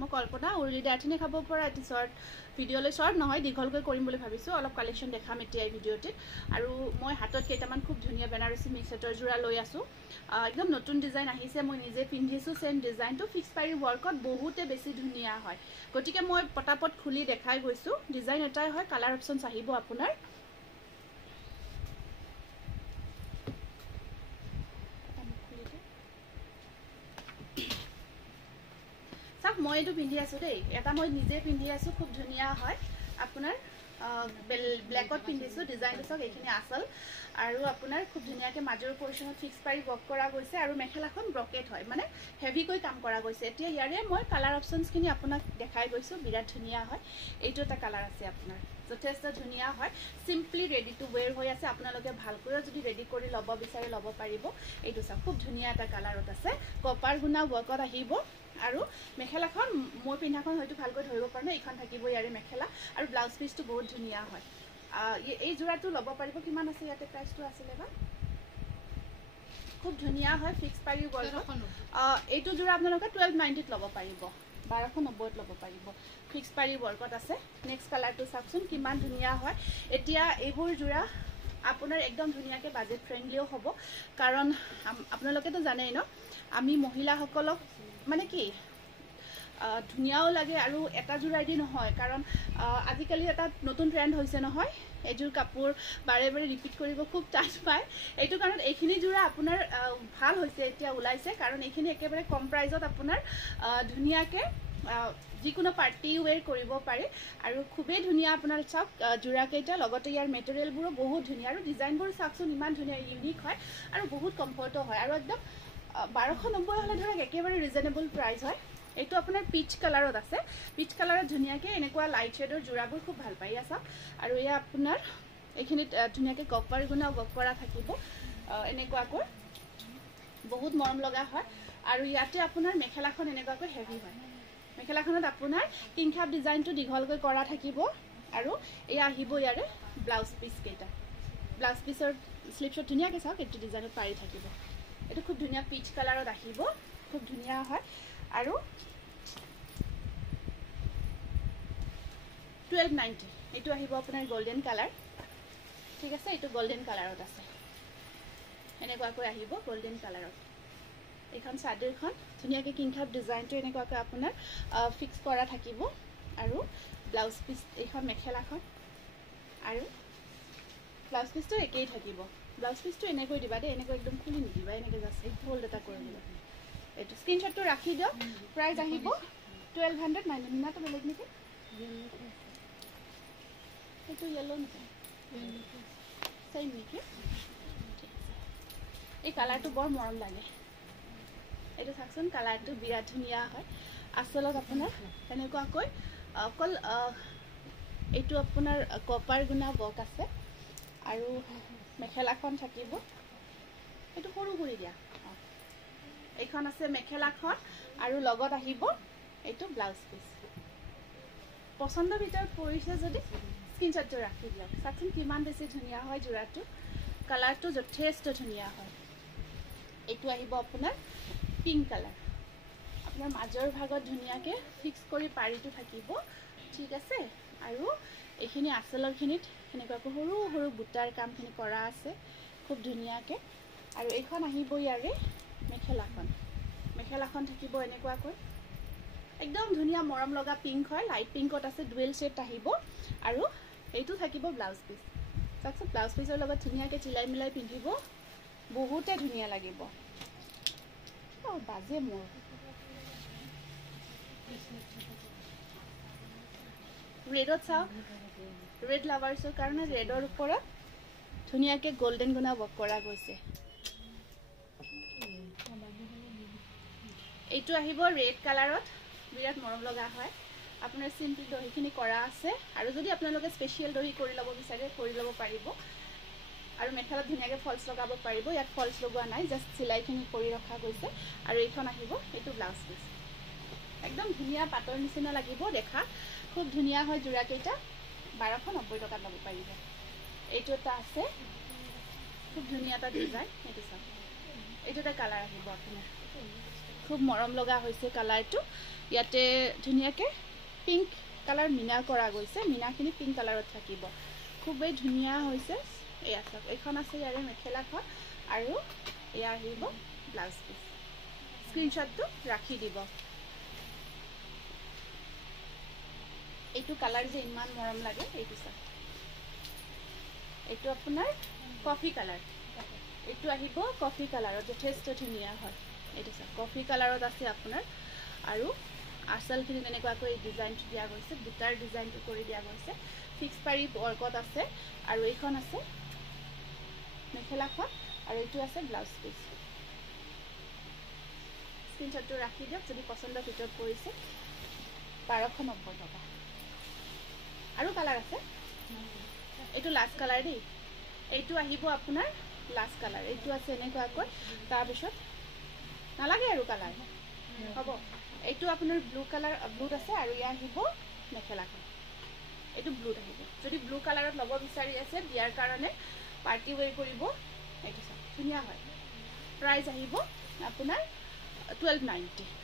মই কল্পনা উৰুলি দাৰ্থিনী খাব পৰা এটি শৰ্ট ভিডিঅ'লৈ শৰ্ট নহয় দীঘলকৈ কৰিম বুলি ভাবিছোঁ অলপ কালেকশ্যন দেখাম এতিয়া এই ভিডিঅ'টিত আৰু মই হাতত কেইটামান খুব ধুনীয়া বেনাৰসী মিক্স সেটৰ যোৰা লৈ আছোঁ একদম নতুন ডিজাইন আহিছে মই নিজে পিন্ধিছোঁ চেম ডিজাইনটো ফিক্স পাৰি ৱৰ্কত বহুতে বেছি ধুনীয়া হয় গতিকে মই পটাপট খুলি দেখাই গৈছোঁ ডিজাইন এটাই হয় কালাৰ অপশ্যনছ আহিব আপোনাৰ চাওক মই এইটো পিন্ধি আছোঁ দেই এটা মই নিজে পিন্ধি আছোঁ খুব ধুনীয়া হয় আপোনাৰ ব্লেকত পিন্ধিছোঁ ডিজাইনটো চাওক এইখিনি আচল আৰু আপোনাৰ খুব ধুনীয়াকৈ মাজৰ পৰ্চনত ফিক্স পাৰি ৱৰ্ক কৰা গৈছে আৰু মেখেলাখন ব্ৰকেট হয় মানে হেভিকৈ কাম কৰা গৈছে এতিয়া ইয়াৰে মই কালাৰ অপশ্যনছখিনি আপোনাক দেখাই গৈছোঁ বিৰাট ধুনীয়া হয় এইটো এটা কালাৰ আছে আপোনাৰ যথেষ্ট ধুনীয়া হয় চিম্পলি ৰেডি টু ৱেৰ হৈ আছে আপোনালোকে ভালকৈ যদি ৰেডি কৰি ল'ব বিচাৰে ল'ব পাৰিব এইটো চাওক খুব ধুনীয়া এটা কালাৰত আছে কপাৰ গুণা ৱৰ্কত আহিব আৰু মেখেলাখন মোৰ পিন্ধাখন হয়তো ভালকৈ ধৰিব পৰা নাই এইখন থাকিব ইয়াৰে মেখেলা আৰু ব্লাউজ পিচটো বহুত ধুনীয়া হয় এই যোৰাটো ল'ব পাৰিব কিমান আছে ইয়াতে প্ৰাইচটো আছিলে বা খুব ধুনীয়া হয় ফিক্স পাৰি ৱৰ্কত এইটো যোৰা আপোনালোকে 1290ত ল'ব পাৰিব 1290ত ল'ব পাৰিব ফিক্স পাৰি ৱৰ্কত আছে নেক্সট কালাৰটো চাওকচোন কিমান ধুনীয়া হয় এতিয়া এইবোৰ যোৰা আপোনাৰ একদম ধুনীয়াকৈ বাজেট ফ্ৰেণ্ডলিও হ'ব কাৰণ আপোনালোকেতো জানেই ন আমি মহিলাসকলক মানে কি ধুনীয়াও লাগে আৰু এটা যোৰাইদি নহয় কাৰণ আজিকালি এটা নতুন ট্ৰেণ্ড হৈছে নহয় এযোৰ কাপোৰ বাৰে বাৰে ৰিপিট কৰিব খুব টান পায় এইটো কাৰণত এইখিনি যোৰা আপোনাৰ ভাল হৈছে এতিয়া ওলাইছে কাৰণ এইখিনি একেবাৰে কম প্ৰাইজত আপোনাৰ ধুনীয়াকৈ যিকোনো পাৰ্টি ৱেৰ কৰিব পাৰে আৰু খুবেই ধুনীয়া আপোনাৰ চাওক যোৰাকেইটা লগতে ইয়াৰ মেটেৰিয়েলবোৰো বহুত ধুনীয়া আৰু ডিজাইনবোৰ চাওকচোন ইমান ধুনীয়া ইউনিক হয় আৰু বহুত কমফৰ্টো হয় আৰু একদম 1290 হ'লে ধৰক একেবাৰে ৰিজনেবল প্ৰাইচ হয় এইটো আপোনাৰ পিচ কালাৰত আছে পিচ কালাৰত ধুনীয়াকৈ এনেকুৱা লাইট শ্বেডৰ যোৰাবোৰ খুব ভাল পাই আছে আৰু এয়া আপোনাৰ এইখিনিত ধুনীয়াকৈ কপাৰ গুণা ৱৰ্ক কৰা থাকিব এনেকুৱাকৈ বহুত মৰম লগা হয় আৰু ইয়াতে আপোনাৰ মেখেলাখন এনেকুৱাকৈ হেভি হয় মেখেলাখনত আপোনাৰ কিংখাপ ডিজাইনটো দীঘলকৈ কৰা থাকিব আৰু এয়া আহিব ইয়াৰে ব্লাউজ পিচ কেইটা ব্লাউজ পিচৰ স্লিপছত ধুনীয়াকৈ চাওক এইটো ডিজাইনত পাৰি থাকিব এইটো খুব ধুনীয়া পিচ কালাৰত আহিব খুব ধুনীয়া হয় আৰু 1290 এইটো আহিব আপোনাৰ গোল্ডেন কালাৰ ঠিক আছে এইটো গোল্ডেন কালাৰত আছে এনেকুৱাকৈ আহিব গোল্ডেন কালাৰত এইখন চাদৰখন ধুনীয়াকৈ কিংখাপ ডিজাইনটো এনেকুৱাকৈ আপোনাৰ ফিক্স কৰা থাকিব আৰু ব্লাউজ পিচ এইখন মেখেলাখন আৰু ব্লাউজ পিচটো একেই থাকিব ব্লাউজ পিচটো এনেকৈ দিবা দেই এনেকৈ একদম খুলি নিদিবা এনেকৈ জাষ্ট এই ফল্ড এটা কৰি দিবা এইটো স্ক্ৰীনশ্বটটো ৰাখি দিয়ক প্ৰাইচ আহিব 1290 নাটো বেলেগ নেকি এইটো য়েলো নেকি চেম নেকি এই কালাৰটো বৰ মৰম লাগে এইটো চাওকচোন কালাৰটো বিৰাট ধুনীয়া হয় আচলত আপোনাৰ তেনেকুৱাকৈ অকল এইটো আপোনাৰ কপাৰ গুণা ৱৰ্ক আছে আৰু মেখেলাখন থাকিব এইটো সৰু কৰি দিয়া এইখন আছে মেখেলাখন আৰু লগত আহিব এইটো ব্লাউজ পিচ পচন্দৰ ভিতৰত পৰিছে যদি স্ক্ৰীনশ্বটটো ৰাখি দিয়ক চাওকচোন কিমান বেছি ধুনীয়া হয় যোৰাটো কালাৰটো যথেষ্ট ধুনীয়া হয় এইটো আহিব আপোনাৰ পিংক কালাৰ আপোনাৰ মাজৰ ভাগত ধুনীয়াকৈ ফিক্স কৰি পাৰিটো থাকিব ঠিক আছে আৰু এইখিনি আচলৰখিনিত সেনেকুৱাকৈ সৰু সৰু বুটাৰ কামখিনি কৰা আছে খুব ধুনীয়াকৈ আৰু এইখন আহিব ইয়াৰে মেখেলাখন থাকিব এনেকুৱাকৈ একদম ধুনীয়া মৰম লগা পিংক হয় লাইট পিংকত আছে ডুৱেল শেড আহিব আৰু এইটো থাকিব ব্লাউজ পিচ চাওকচোন ব্লাউজ পিচৰ লগত ধুনীয়াকৈ চিলাই মিলাই পিন্ধিব বহুতে ধুনীয়া লাগিব বাজে মোৰ ৰেডত চাওক ৰেড লাভাৰ্ছৰ কাৰণে ৰেডৰ ওপৰত ধুনীয়াকৈ গোল্ডেন গুণা ৱৰ্ক কৰা গৈছে এইটো আহিব ৰেড কালাৰত বিৰাট মৰম লগা হয় আপোনাৰ চিম্পল দহিখিনি কৰা আছে আৰু যদি আপোনালোকে স্পেচিয়েল দহি কৰি ল'ব বিচাৰে কৰি ল'ব পাৰিব আৰু মেখেলাত ধুনীয়াকৈ ফলছ লগাব পাৰিব ইয়াত ফলছ লগোৱা নাই জাষ্ট চিলাইখিনি কৰি ৰখা গৈছে আৰু এইখন আহিব এইটো ব্লাউজ পিচ একদম ধুনীয়া পাটৰ নিচিনা লাগিব দেখা খুব ধুনীয়া হয় যোৰাকেইটা 1290 টকাত ল'ব পাৰিব এইটো এটা আছে খুব ধুনীয়া এটা ডিজাইন এইটো চাওক এইটো এটা কালাৰ আহিব আপোনাৰ খুব মৰম লগা হৈছে কালাৰটো ইয়াতে ধুনীয়াকৈ পিংক কালাৰ মিনা কৰা গৈছে মিনাখিনি পিংক কালাৰত থাকিব খুবেই ধুনীয়া হৈছে এয়া চাওক এইখন আছে ইয়াৰে মেখেলাখন আৰু এয়া আহিব ব্লাউজ পিচ স্ক্ৰীনশ্বটটো ৰাখি দিব এইটো কালাৰ যে ইমান মৰম লাগে এইটো চাওক এইটো আপোনাৰ কফি কালাৰ এইটো আহিব কফি কালাৰত যথেষ্ট ধুনীয়া হয় এইটো চাওক কফি কালাৰত আছে আপোনাৰ আৰু আঁচলখিনি তেনেকুৱাকৈ ডিজাইনটো দিয়া গৈছে বুটাৰ ডিজাইনটো কৰি দিয়া গৈছে ফিক্স পাৰি ৱৰ্কত আছে আৰু এইখন আছে মেখেলাখন আৰু এইটো আছে ব্লাউজ পিচ স্ক্ৰীনশ্বটটো ৰাখি দিয়ক যদি পচন্দৰ ভিতৰত পৰিছে 1290 টকা আৰু কালাৰ আছে এইটো লাষ্ট কালাৰ দেই এইটো আহিব আপোনাৰ লাষ্ট কালাৰ এইটো আছে এনেকুৱাকৈ তাৰপিছত নালাগে আৰু কালাৰ হ'ব এইটো আপোনাৰ ব্লু কালাৰ ব্লুত আছে আৰু ইয়া আহিব মেখেলাখন এইটো ব্লুত আহিব যদি ব্লু কালাৰত ল'ব বিচাৰি আছে বিয়াৰ কাৰণে পাৰ্টি ৱেৰ কৰিব এইটো চাওক ধুনীয়া হয় প্ৰাইচ আহিব আপোনাৰ 1290